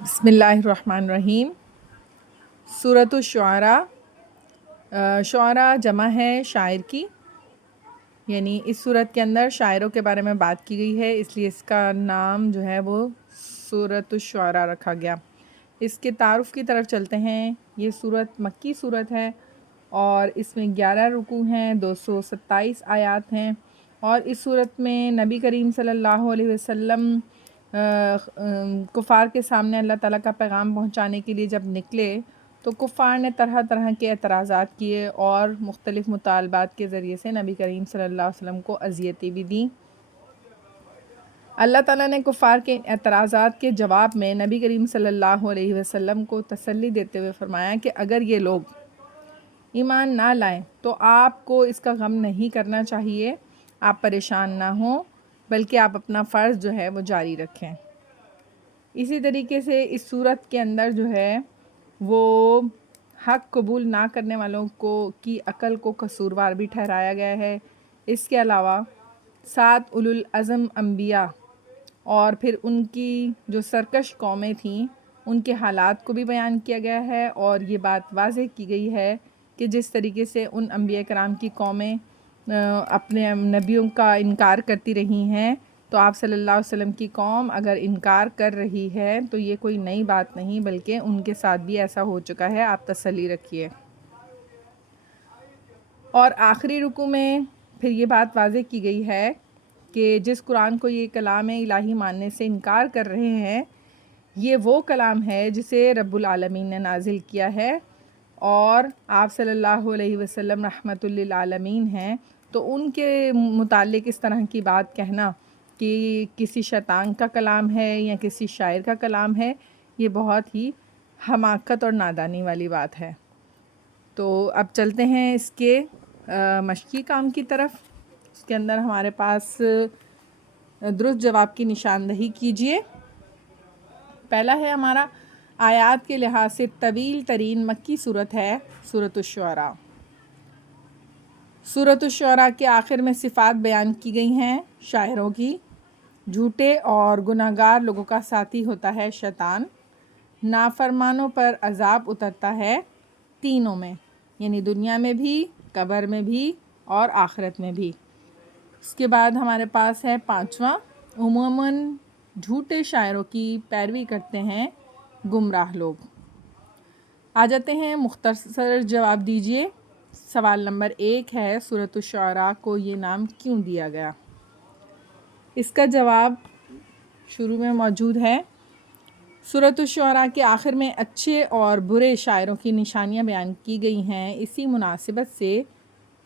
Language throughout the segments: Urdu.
بسم اللہ الرحمن الرحیم۔ سورۃ الشعراء، شعراء جمع ہے شاعر کی، یعنی اس صورت کے اندر شاعروں کے بارے میں بات کی گئی ہے، اس لیے اس کا نام جو ہے وہ سورۃ الشعراء رکھا گیا۔ اس کے تعارف کی طرف چلتے ہیں۔ یہ صورت مکی صورت ہے اور اس میں 11 رکوع ہیں، 227 آیات ہیں، اور اس صورت میں نبی کریم صلی اللہ علیہ وسلم کفار کے سامنے اللہ تعالیٰ کا پیغام پہنچانے کے لیے جب نکلے تو کفار نے طرح طرح کے اعتراضات کیے اور مختلف مطالبات کے ذریعے سے نبی کریم صلی اللہ علیہ وسلم کو اذیتیں بھی دیں۔ اللہ تعالیٰ نے کفار کے اعتراضات کے جواب میں نبی کریم صلی اللہ علیہ وسلم کو تسلی دیتے ہوئے فرمایا کہ اگر یہ لوگ ایمان نہ لائیں تو آپ کو اس کا غم نہیں کرنا چاہیے، آپ پریشان نہ ہوں، بلکہ آپ اپنا فرض جو ہے وہ جاری رکھیں۔ اسی طریقے سے اس صورت کے اندر جو ہے وہ حق قبول نہ کرنے والوں کی عقل کو قصوروار بھی ٹھہرایا گیا ہے۔ اس کے علاوہ 7 اولو العزم انبیاء اور پھر ان کی جو سرکش قومیں تھیں ان کے حالات کو بھی بیان کیا گیا ہے، اور یہ بات واضح کی گئی ہے کہ جس طریقے سے ان انبیاء کرام کی قومیں اپنے نبیوں کا انکار کرتی رہی ہیں، تو آپ صلی اللہ علیہ وسلم کی قوم اگر انکار کر رہی ہے تو یہ کوئی نئی بات نہیں، بلکہ ان کے ساتھ بھی ایسا ہو چکا ہے، آپ تسلی رکھیے۔ اور آخری رکوع میں پھر یہ بات واضح کی گئی ہے کہ جس قرآن کو یہ کلام الہی ماننے سے انکار کر رہے ہیں، یہ وہ کلام ہے جسے رب العالمین نے نازل کیا ہے، اور آپ صلی اللہ علیہ وسلم رحمۃ للعالمین ہیں، تو ان کے متعلق اس طرح کی بات کہنا کہ کسی شیطان کا کلام ہے یا کسی شاعر کا کلام ہے، یہ بہت ہی حماقت اور نادانی والی بات ہے۔ تو اب چلتے ہیں اس کے مشقی کام کی طرف۔ اس کے اندر ہمارے پاس درست جواب کی نشاندہی کیجیے۔ پہلا ہے ہمارا آیات کے لحاظ سے طویل ترین مکی صورت ہے سورۃ الشعراء۔ سورۃ الشعراء کے آخر میں صفات بیان کی گئی ہیں شاعروں کی۔ جھوٹے اور گناہگار لوگوں کا ساتھی ہوتا ہے شیطان، نافرمانوں پر عذاب اترتا ہے تینوں میں، یعنی دنیا میں بھی، قبر میں بھی اور آخرت میں بھی۔ اس کے بعد ہمارے پاس ہے 5واں، عموماً جھوٹے شاعروں کی پیروی کرتے ہیں گمراہ لوگ۔ آ جاتے ہیں مختصر جواب دیجیے۔ سوال نمبر 1 ہے سورۃ الشعراء کو یہ نام کیوں دیا گیا؟ اس کا جواب شروع میں موجود ہے۔ سورۃ الشعراء کے آخر میں اچھے اور برے شاعروں کی نشانیاں بیان کی گئی ہیں، اسی مناسبت سے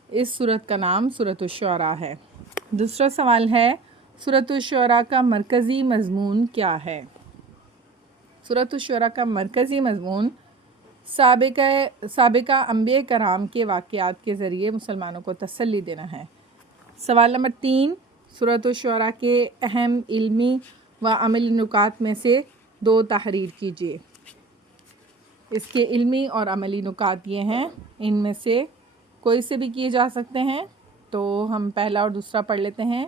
اس سورت کا نام سورۃ الشعراء ہے۔ دوسرا سوال ہے سورۃ الشعراء کا مرکزی مضمون کیا ہے؟ سورۃ الشعراء کا مرکزی مضمون سابقہ انبیاء کرام کے واقعات کے ذریعے مسلمانوں کو تسلی دینا ہے۔ سوال نمبر 3، سورۃ الشعراء کے اہم علمی و عملی نکات میں سے 2 تحریر کیجیے۔ اس کے علمی اور عملی نکات یہ ہیں، ان میں سے کوئی سے بھی کیے جا سکتے ہیں، تو ہم پہلا اور دوسرا پڑھ لیتے ہیں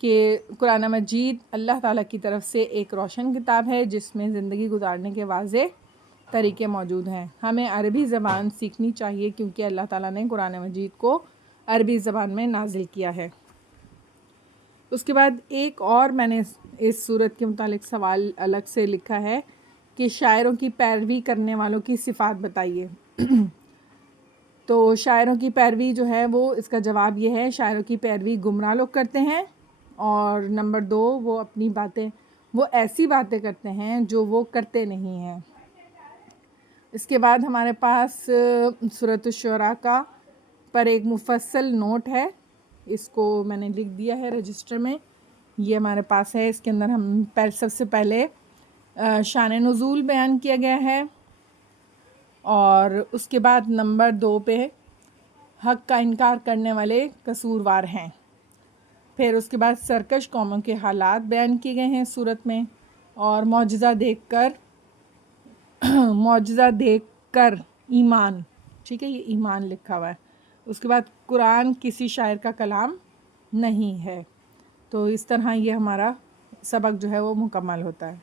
کہ قرآن مجید اللہ تعالیٰ کی طرف سے ایک روشن کتاب ہے جس میں زندگی گزارنے کے واضح طریقے موجود ہیں۔ ہمیں عربی زبان سیکھنی چاہیے کیونکہ اللہ تعالیٰ نے قرآن مجید کو عربی زبان میں نازل کیا ہے۔ اس کے بعد ایک اور میں نے اس صورت کے متعلق سوال الگ سے لکھا ہے کہ شاعروں کی پیروی کرنے والوں کی صفات بتائیے۔ تو شاعروں کی پیروی جو ہے وہ اس کا جواب یہ ہے، شاعروں کی پیروی گمراہ لوگ کرتے ہیں، اور نمبر 2 وہ ایسی باتیں کرتے ہیں جو وہ کرتے نہیں ہیں۔ اس کے بعد ہمارے پاس سورۃ الشعراء کا پر ایک مفصل نوٹ ہے، اس کو میں نے لکھ دیا ہے رجسٹر میں، یہ ہمارے پاس ہے۔ اس کے اندر ہم سب سے پہلے شان نزول بیان کیا گیا ہے، اور اس کے بعد نمبر 2 پہ حق کا انکار کرنے والے قصوروار ہیں۔ پھر اس کے بعد سرکش قوموں کے حالات بیان کیے گئے ہیں صورت میں، اور معجزہ دیکھ کر ایمان، ٹھیک ہے، یہ ایمان لکھا ہوا ہے۔ اس کے بعد قرآن کسی شاعر کا کلام نہیں ہے۔ تو اس طرح یہ ہمارا سبق جو ہے وہ مکمل ہوتا ہے۔